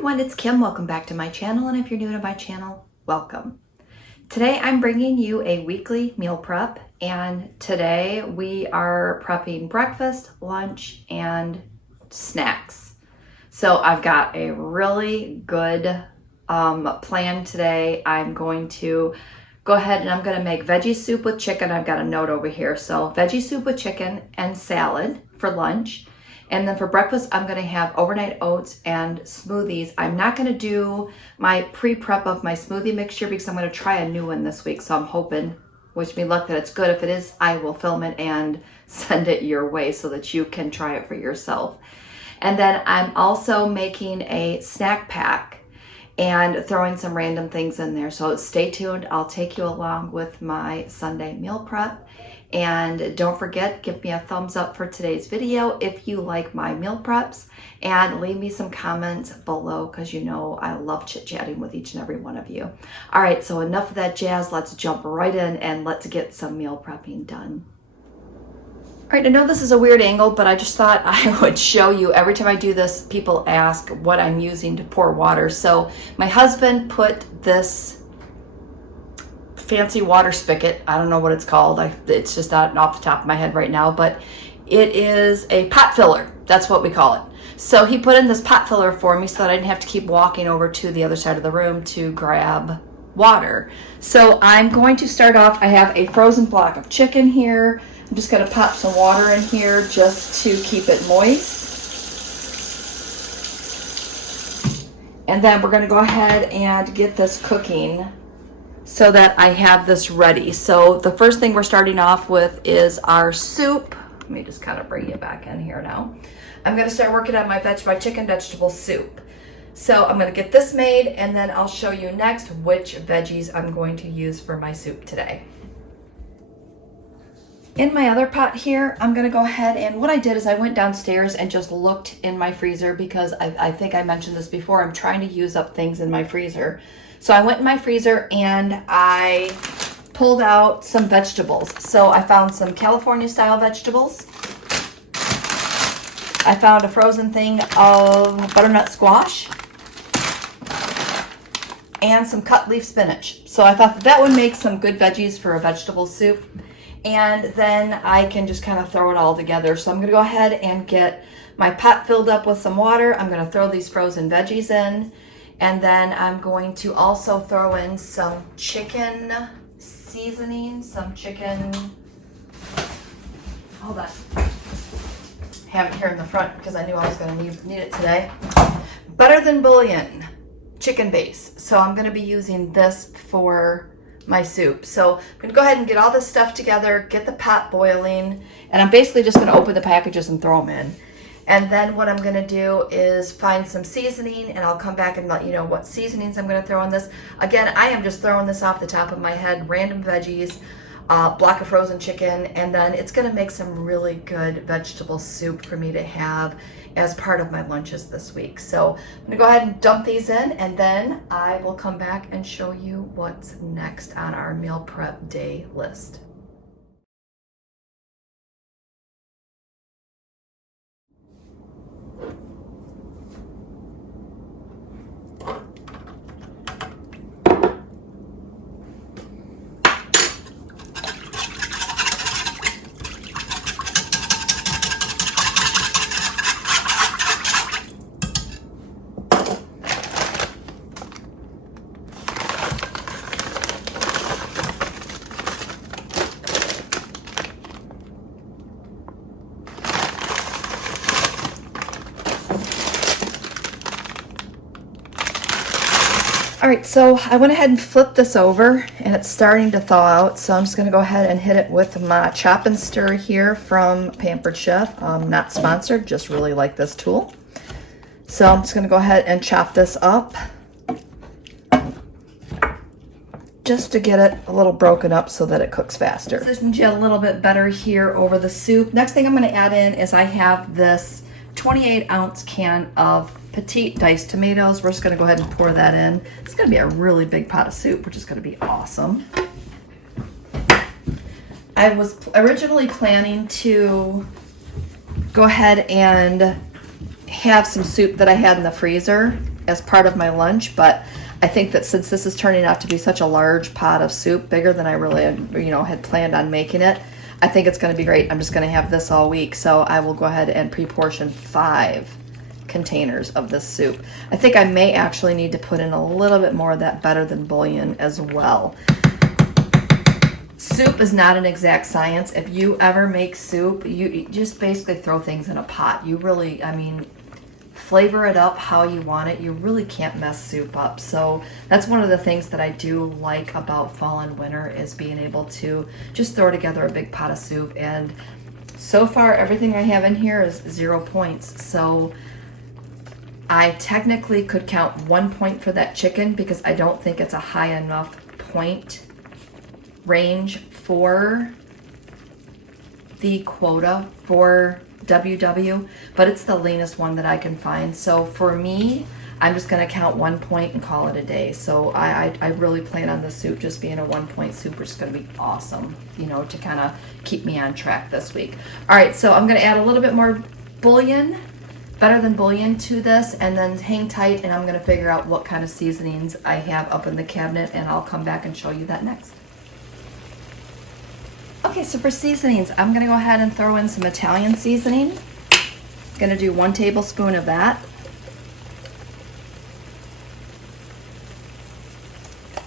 everyone, it's Kim. Welcome back to my channel, and if you're new to my channel, welcome. Today I'm bringing you a weekly meal prep, and today we are prepping breakfast, lunch, and snacks. So I've got a really good plan today. I'm going to go ahead and I'm going to make veggie soup with chicken. I've got a note over here. So veggie soup with chicken and salad for lunch. And then for breakfast, I'm gonna have overnight oats and smoothies. I'm not gonna do my pre-prep of my smoothie mixture because I'm gonna try a new one this week. So I'm hoping, wish me luck that it's good. If it is, I will film it and send it your way so that you can try it for yourself. And then I'm also making a snack pack and throwing some random things in there. So stay tuned. I'll take you along with my Sunday meal prep. And don't forget, give me a thumbs up for today's video if you like my meal preps, and leave me some comments below because you know I love chit-chatting with each and every one of you. All right, so enough of that jazz. Let's jump right in and let's get some meal prepping done. All right, I know this is a weird angle, but I just thought I would show you. Every time I do this, people ask what I'm using to pour water. So my husband put this fancy water spigot. I don't know what it's called. It's just not off the top of my head right now, but it is a pot filler. That's what we call it. So he put in this pot filler for me so that I didn't have to keep walking over to the other side of the room to grab water. So I'm going to start off. I have a frozen block of chicken here. I'm just going to pop some water in here just to keep it moist. And then we're going to go ahead and get this cooking so that I have this ready. So the first thing we're starting off with is our soup. Let me just kind of bring you back in here now. I'm gonna start working on my chicken vegetable soup. So I'm gonna get this made, and then I'll show you next which veggies I'm going to use for my soup today. In my other pot here, I'm gonna go ahead, and what I did is I went downstairs and just looked in my freezer because I think I mentioned this before. I'm trying to use up things in my freezer. So I went in my freezer and I pulled out some vegetables. So I found some California style vegetables. I found a frozen thing of butternut squash and some cut leaf spinach. So I thought that would make some good veggies for a vegetable soup. And then I can just kind of throw it all together. So I'm gonna go ahead and get my pot filled up with some water. I'm gonna throw these frozen veggies in. And then I'm going to also throw in some chicken seasoning, some chicken, hold on, have it here in the front because I knew I was going to need it today. Better Than Bouillon chicken base. So I'm going to be using this for my soup. So I'm going to go ahead and get all this stuff together, get the pot boiling, and I'm basically just going to open the packages and throw them in. And then what I'm gonna do is find some seasoning, and I'll come back and let you know what seasonings I'm gonna throw on this. Again, I am just throwing this off the top of my head, random veggies, block of frozen chicken, and then it's gonna make some really good vegetable soup for me to have as part of my lunches this week. So I'm gonna go ahead and dump these in, and then I will come back and show you what's next on our meal prep day list. All right, so I went ahead and flipped this over and it's starting to thaw out. So I'm just gonna go ahead and hit it with my chop and stir here from Pampered Chef. Not sponsored, just really like this tool. So I'm just gonna go ahead and chop this up just to get it a little broken up so that it cooks faster. Positioned you a little bit better here over the soup. Next thing I'm gonna add in is I have this 28-ounce can of petite diced tomatoes. We're just gonna go ahead and pour that in. It's gonna be a really big pot of soup, which is gonna be awesome. I was originally planning to go ahead and have some soup that I had in the freezer as part of my lunch, but I think that since this is turning out to be such a large pot of soup, bigger than I really had planned on making it, I think it's going to be great. I'm just going to have this all week, so I will go ahead and pre-portion 5 containers of this soup. I think I may actually need to put in a little bit more of that better than bouillon as well. Soup is not an exact science. If you ever make soup, you just basically throw things in a pot. You really, flavor it up how you want it. You really can't mess soup up. So that's one of the things that I do like about fall and winter, is being able to just throw together a big pot of soup. And so far, everything I have in here is 0 points. So I technically could count 1 point for that chicken because I don't think it's a high enough point range for the quota for WW, but it's the leanest one that I can find. So for me, I'm just going to count 1 point and call it a day. So I really plan on the soup just being a 1 point soup, which is going to be awesome, to kind of keep me on track this week. All right, so I'm going to add a little bit more bouillon, better than bouillon, to this, and then hang tight, and I'm going to figure out what kind of seasonings I have up in the cabinet, and I'll come back and show you that next. Okay, so for seasonings, I'm going to go ahead and throw in some Italian seasoning. I'm going to do 1 tablespoon of that.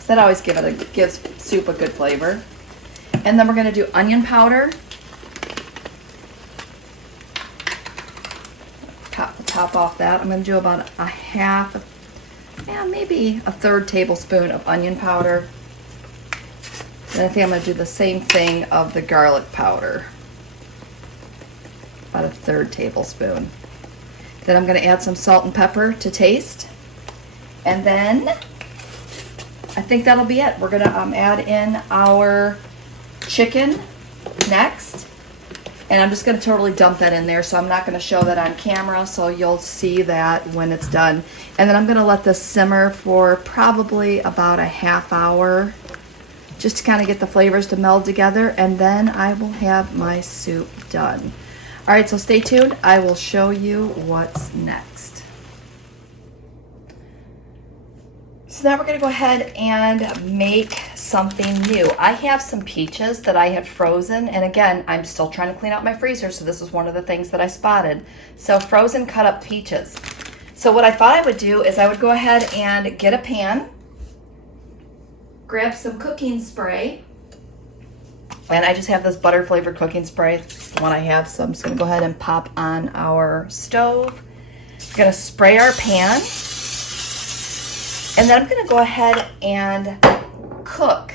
So that always gives soup a good flavor. And then we're going to do onion powder. Top off that. I'm going to do about a half, maybe a 1/3 tablespoon of onion powder. And I think I'm going to do the same thing of the garlic powder, about a 1/3 tablespoon. Then I'm going to add some salt and pepper to taste. And then I think that'll be it. We're going to add in our chicken next. And I'm just going to totally dump that in there, so I'm not going to show that on camera, so you'll see that when it's done. And then I'm going to let this simmer for probably about a half hour, just to kind of get the flavors to meld together, and then I will have my soup done. All right, so stay tuned. I will show you what's next. So now we're going to go ahead and make something new. I have some peaches that I had frozen, and again, I'm still trying to clean out my freezer, so this is one of the things that I spotted. So frozen cut up peaches. So what I thought I would do is I would go ahead and get a pan, grab some cooking spray, and I just have this butter flavored cooking spray. It's the one I have, so I'm just going to go ahead and pop on our stove. I'm going to spray our pan, and then I'm going to go ahead and cook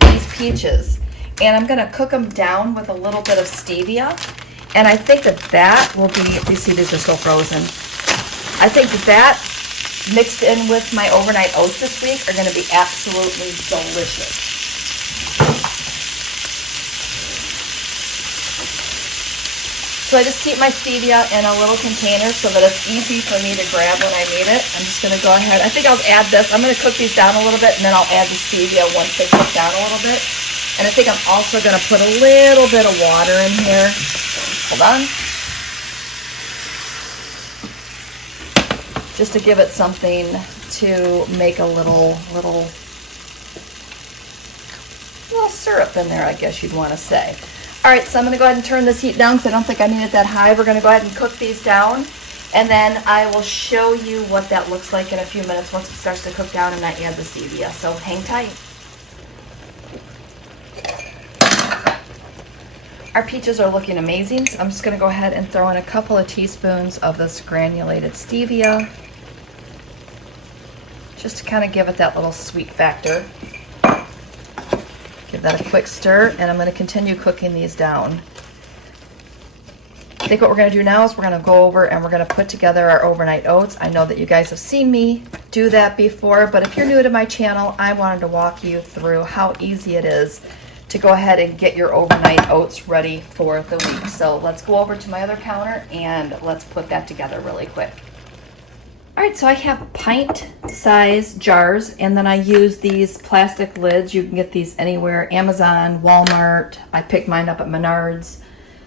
these peaches, and I'm going to cook them down with a little bit of stevia, and I think that will be, you see these are still frozen, I think that mixed in with my overnight oats this week are going to be absolutely delicious. So I just keep my stevia in a little container so that it's easy for me to grab when I need it. I'm just going to go ahead. I think I'll add this. I'm going to cook these down a little bit, and then I'll add the stevia once they cook down a little bit. And I think I'm also going to put a little bit of water in here. Hold on. Just to give it something to make a little syrup in there, I guess you'd want to say. All right, so I'm going to go ahead and turn this heat down because I don't think I need it that high. We're going to go ahead and cook these down, and then I will show you what that looks like in a few minutes once it starts to cook down and I add the stevia. So hang tight. Our peaches are looking amazing, so I'm just going to go ahead and throw in a couple of teaspoons of this granulated stevia, just to kind of give it that little sweet factor. Give that a quick stir, and I'm going to continue cooking these down. I think what we're going to do now is we're going to go over and we're going to put together our overnight oats. I know that you guys have seen me do that before, but if you're new to my channel, I wanted to walk you through how easy it is to go ahead and get your overnight oats ready for the week. So let's go over to my other counter and let's put that together really quick. All right, so I have pint-size jars, and then I use these plastic lids. You can get these anywhere, Amazon, Walmart. I picked mine up at Menards.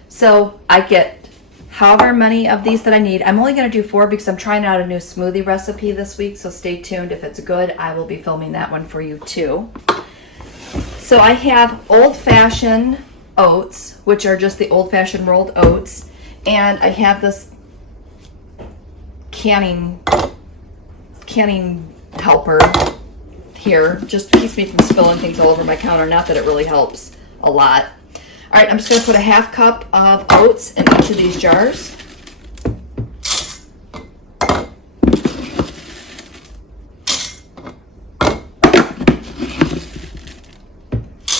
So I get however many of these that I need. I'm only going to do 4 because I'm trying out a new smoothie recipe this week, so stay tuned. If it's good, I will be filming that one for you too. So I have old-fashioned oats, which are just the old-fashioned rolled oats, and I have this canning helper here. Just keeps me from spilling things all over my counter. Not that it really helps a lot. All right, I'm just going to put a 1/2 cup of oats in each of these jars.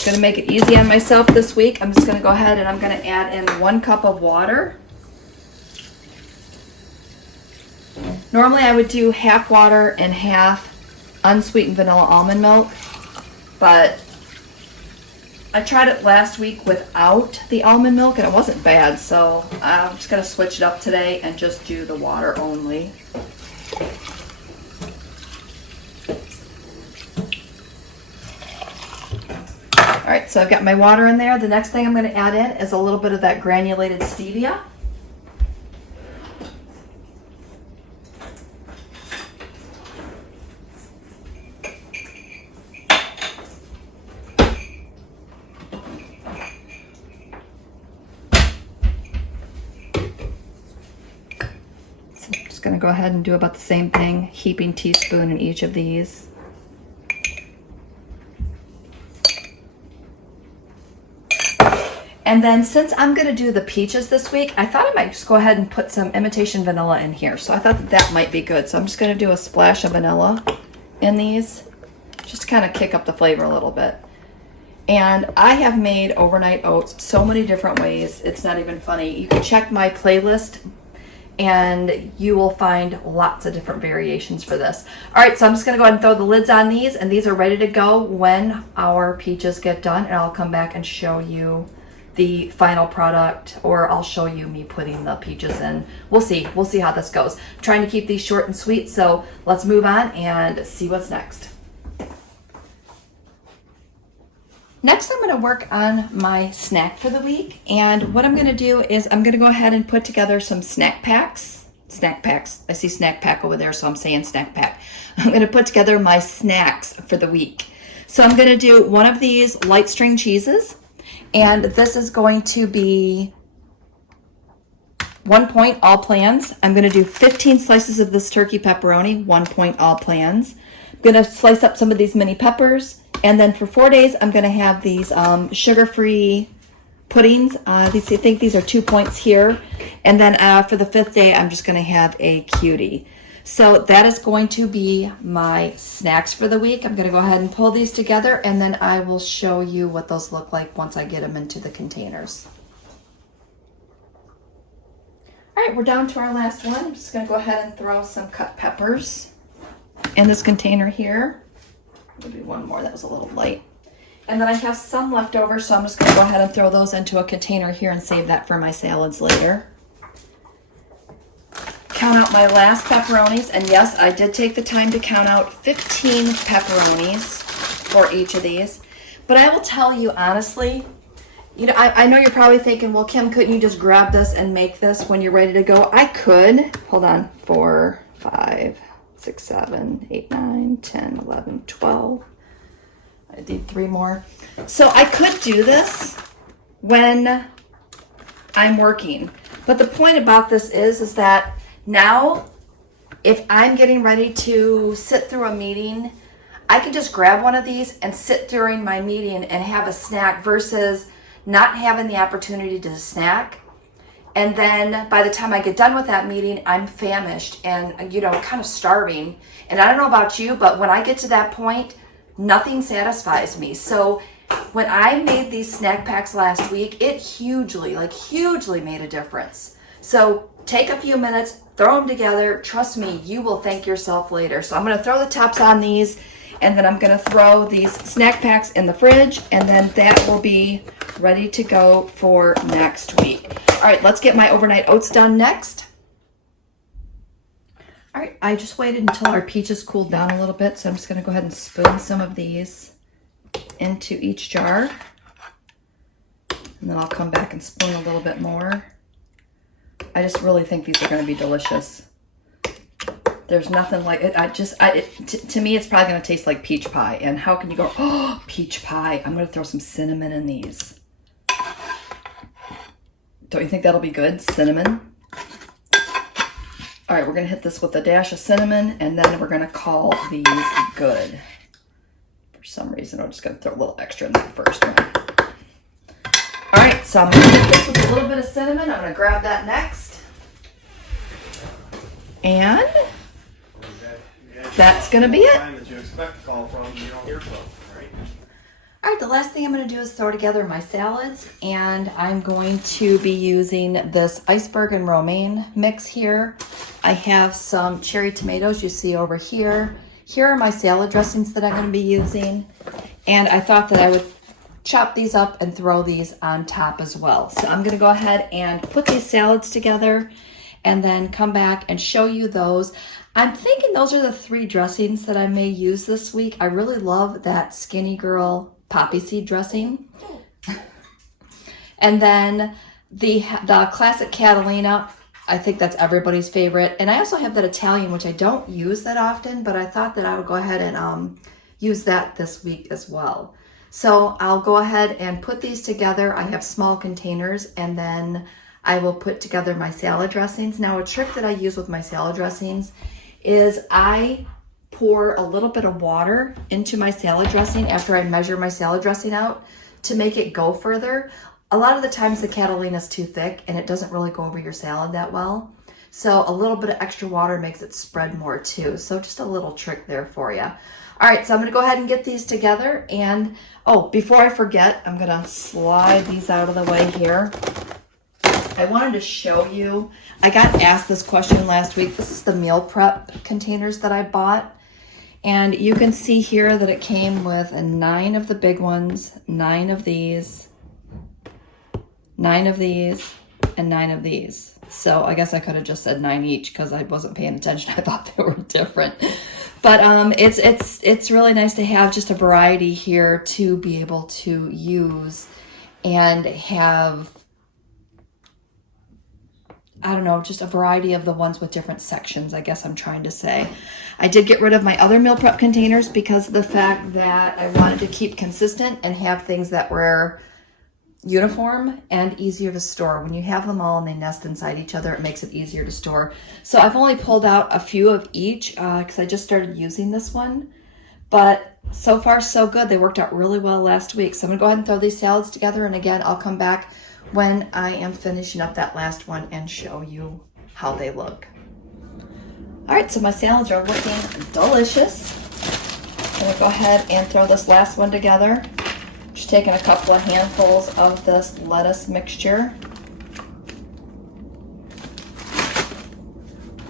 Going to make it easy on myself this week. I'm just going to go ahead and I'm going to add in 1 cup of water. Normally I would do half water and half unsweetened vanilla almond milk, but I tried it last week without the almond milk and it wasn't bad, so I'm just going to switch it up today and just do the water only. All right, so I've got my water in there. The next thing I'm going to add in is a little bit of that granulated stevia. Going to go ahead and do about the same thing, heaping teaspoon in each of these. And then since I'm going to do the peaches this week, I thought I might just go ahead and put some imitation vanilla in here. So I thought that that might be good. So I'm just going to do a splash of vanilla in these, just to kind of kick up the flavor a little bit. And I have made overnight oats so many different ways. It's not even funny. You can check my playlist and you will find lots of different variations for this. All right, so I'm just gonna go ahead and throw the lids on these, and these are ready to go when our peaches get done, and I'll come back and show you the final product, or I'll show you me putting the peaches in. We'll see how this goes. I'm trying to keep these short and sweet, so let's move on and see what's next. Next, I'm going to work on my snack for the week, and what I'm going to do is I'm going to go ahead and put together some snack packs. I see snack pack over there, so I'm saying snack pack. I'm going to put together my snacks for the week. So I'm going to do one of these light string cheeses, and this is going to be 1 point all plans. I'm going to do 15 slices of this turkey pepperoni, 1 point all plans. I'm going to slice up some of these mini peppers. And then for 4 days, I'm going to have these sugar-free puddings. I think these are 2 points here. And then for the 5th day, I'm just going to have a cutie. So that is going to be my snacks for the week. I'm going to go ahead and pull these together, and then I will show you what those look like once I get them into the containers. All right, we're down to our last one. I'm just going to go ahead and throw some cut peppers in this container here. Maybe one more, that was a little light. And then I have some left over, so I'm just going to go ahead and throw those into a container here and save that for my salads later. Count out my last pepperonis, and yes, I did take the time to count out 15 pepperonis for each of these. But I will tell you honestly, you know, I know you're probably thinking, well, Kim, couldn't you just grab this and make this when you're ready to go? I could. Hold on. 4, 5, 6, 7, 8, 9, 10, 11, 12. I need 3 more. So I could do this when I'm working. But the point about this is that now if I'm getting ready to sit through a meeting, I can just grab one of these and sit during my meeting and have a snack versus not having the opportunity to snack. And then by the time I get done with that meeting, I'm famished and, you know, kind of starving. And I don't know about you, but when I get to that point, nothing satisfies me. So when I made these snack packs last week, it hugely made a difference. So take a few minutes, throw them together. Trust me, you will thank yourself later. So I'm going to throw the tops on these, and then I'm going to throw these snack packs in the fridge, and then that will be ready to go for next week. All right, let's get my overnight oats done next. All right, I just waited until our peaches cooled down a little bit, so I'm just going to go ahead and spoon some of these into each jar. And then I'll come back and spoon a little bit more. I just really think these are going to be delicious. There's nothing like it. To me, it's probably going to taste like peach pie. And how can you go, oh, peach pie? I'm going to throw some cinnamon in these. Don't you think that'll be good? Cinnamon. All right, we're going to hit this with a dash of cinnamon, and then we're going to call these good. For some reason, I'm just going to throw a little extra in that first one. All right, so I'm going to hit this with a little bit of cinnamon. I'm going to grab that next. And that's going to be it. All right, the last thing I'm going to do is throw together my salads, and I'm going to be using this iceberg and romaine mix here. I have some cherry tomatoes you see over here. Here are my salad dressings that I'm going to be using, and I thought that I would chop these up and throw these on top as well. So I'm going to go ahead and put these salads together and then come back and show you those. I'm thinking those are the 3 dressings that I may use this week. I really love that Skinny Girl poppy seed dressing. And then the classic Catalina, I think that's everybody's favorite. And I also have that Italian, which I don't use that often, but I thought that I would go ahead and use that this week as well. So I'll go ahead and put these together. I have small containers, and then I will put together my salad dressings. Now, a trick that I use with my salad dressings is I pour a little bit of water into my salad dressing after I measure my salad dressing out to make it go further. A lot of the times the Catalina is too thick and it doesn't really go over your salad that well. So a little bit of extra water makes it spread more too. So just a little trick there for you. All right, so I'm gonna go ahead and get these together. And oh, before I forget, I'm gonna slide these out of the way here. I wanted to show you, I got asked this question last week. This is the meal prep containers that I bought. And you can see here that it came with 9 of the big ones, 9 of these, 9 of these, and 9 of these. So I guess I could have just said 9 each because I wasn't paying attention. I thought they were different. But it's really nice to have just a variety here to be able to use and have, I don't know, just a variety of the ones with different sections, I guess I'm trying to say. I did get rid of my other meal prep containers because of the fact that I wanted to keep consistent and have things that were uniform and easier to store. When you have them all and they nest inside each other, it makes it easier to store. So I've only pulled out a few of each because I just started using this one. But so far, so good. They worked out really well last week. So I'm going to go ahead and throw these salads together. And again, I'll come back when I am finishing up that last one and show you how they look. All right, so my salads are looking delicious. I'm gonna go ahead and throw this last one together. Just taking a couple of handfuls of this lettuce mixture.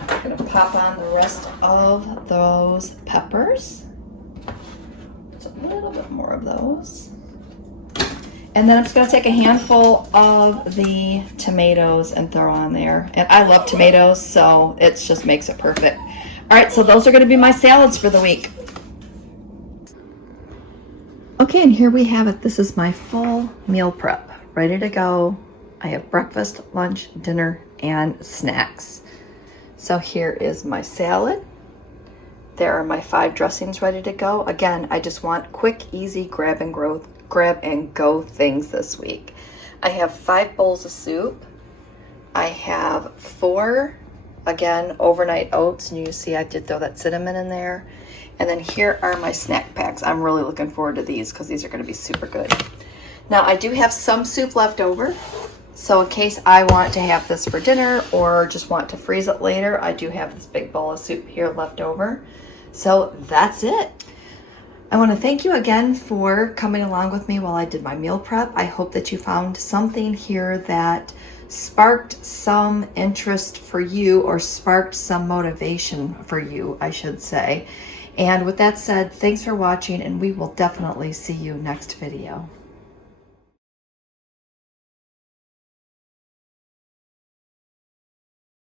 I'm gonna pop on the rest of those peppers. Just a little bit more of those. And then I'm just gonna take a handful of the tomatoes and throw on there. And I love tomatoes, so it just makes it perfect. All right, so those are gonna be my salads for the week. Okay, and here we have it. This is my full meal prep, ready to go. I have breakfast, lunch, dinner, and snacks. So here is my salad. There are my 5 dressings ready to go. Again, I just want quick, easy grab and go things this week. I have 5 bowls of soup. I have 4, again, overnight oats, and you see I did throw that cinnamon in there. And then here are my snack packs. I'm really looking forward to these because these are going to be super good. Now I do have some soup left over, so in case I want to have this for dinner or just want to freeze it later, I do have this big bowl of soup here left over. So that's it. I want to thank you again for coming along with me while I did my meal prep. I hope that you found something here that sparked some interest for you, or sparked some motivation for you, I should say. And with that said, thanks for watching, and we will definitely see you next video.